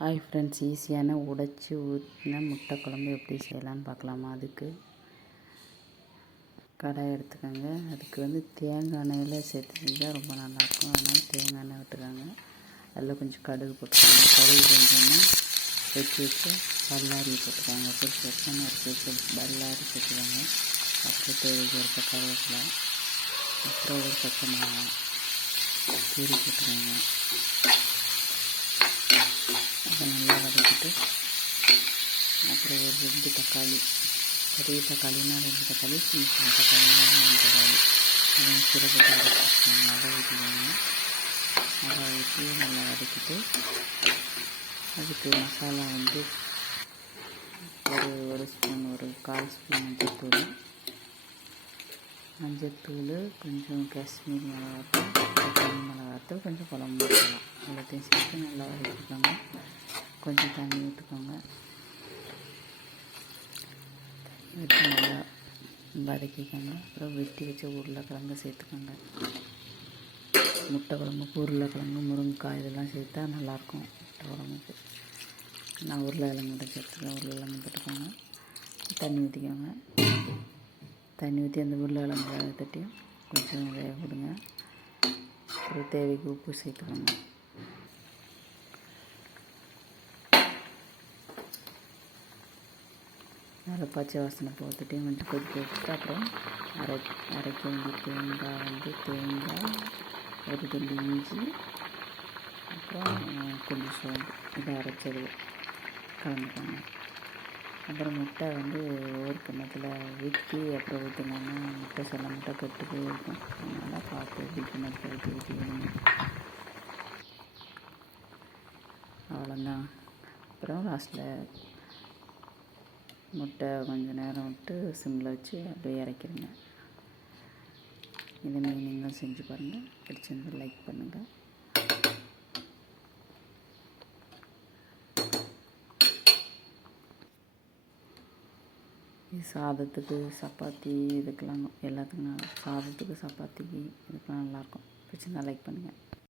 Hi friends, ஈஸியான உடைச்சி ஊற்றின முட்டை குழம்பு எப்படி செய்யலான்னு பார்க்கலாமா. அதுக்கு கடாய் எடுத்துக்கோங்க. அதுக்கு தேங்காய் எண்ணெயில் சேர்த்து செஞ்சால் ரொம்ப நல்லாயிருக்கும். அதனால் தேங்காய் எண்ணெய் விட்டுருக்காங்க. அதில் கொஞ்சம் கடுகு போட்டுக்கோங்க. கடுகு கொஞ்சமாக வச்சு பல்லாரி போட்டுக்கோங்க. பொரிச்சு வச்சோன்னு வச்சு பல்லாரி போட்டுக்கோங்க. அப்புறம் தேவைக்கு ஒரு கருவேப்பிலை, அப்புறம் ஒரு பச்சை மிளகாய் கீரி போட்டுக்கோங்க. அதை நல்லா வதக்கிட்டு அப்புறம் ஒரு 2 தக்காளி, பெரிய தக்காளினா 2 தக்காளி, சின்ன தக்காளினா 3 தக்காளி அதை கீரை போட்டு வதக்கிக்கோங்க. அதை ஊற்றிக்கோங்க. அதை ஊற்றி நல்லா வதக்கிட்டு அதுக்கு மசாலா ஒரு ஸ்பூன், ஒரு 1/4 ஸ்பூன் மஞ்சத்தூள், கொஞ்சம் காஷ்மீரி மிளகாத்தூள், தனி மிளகாத்தூள், கொஞ்சம் குழம்பு மசாலா எல்லாத்தையும் சேர்த்து நல்லா வதக்கிக்கோங்க. கொஞ்சம் தண்ணி ஊற்றிக்கோங்க. ஊற்றி நல்லா வதக்கிக்கோங்க. அப்புறம் வெட்டி வச்ச உருளைக்கிழங்கு சேர்த்துக்கோங்க. முட்டை குழம்புக்கு உருளைக்கிழங்கு, முருங்கைக்காய் இதெல்லாம் சேர்த்தா நல்லாயிருக்கும் முட்டை குழம்புக்கு. நான் உருளைக்கிழங்கு மட்டும் சேர்த்துக்கேன். உருளைக்கிழங்கு போட்டுக்கோங்க. தண்ணி ஊற்றிக்கோங்க. தண்ணி ஊற்றி அந்த உருளைக்கிழங்கு வேக தட்டியும் கொஞ்சம் வேக விடுங்க. அப்புறம் தேவைக்கு உப்பு சேர்த்துக்கோங்க. நல்லா பச்சை வாசனை போட்டுட்டையும் கொஞ்சம் கொதிக்க வச்சுட்டு அப்புறம் அரைக்க வேண்டிய தேங்காய், ஒரு துண்டு இஞ்சி, அப்புறம் கொஞ்சம் சோம்பு இதை அரைச்சது கலந்துக்கோங்க. அப்புறம் முட்டை ஒரு கிண்ணத்தில் ஊற்றி அப்புறம் ஊற்றினோன்னா சில முட்டை கெட்டு போயிருக்கும். அதனால் பார்த்து எப்படி கிண்ணத்தில் ஊற்றிக்கணும். அவ்வளோதான். அப்புறம் லாஸ்ட்டில் முட்டை கொஞ்சம் நேரம் விட்டு சிம்மில் வச்சு அப்படியே இறக்கிடுங்க. இதுமாரி நீங்களும் செஞ்சு பாருங்கள். பிடிச்சிருந்து லைக் பண்ணுங்கள். இது சாதத்துக்கு, சப்பாத்தி இதுக்கெல்லாம் எல்லாத்துக்கும் சாதத்துக்கு, சப்பாத்திக்கு இதுக்கெல்லாம் நல்லாயிருக்கும். பிடிச்சிருந்தா லைக் பண்ணுங்கள்.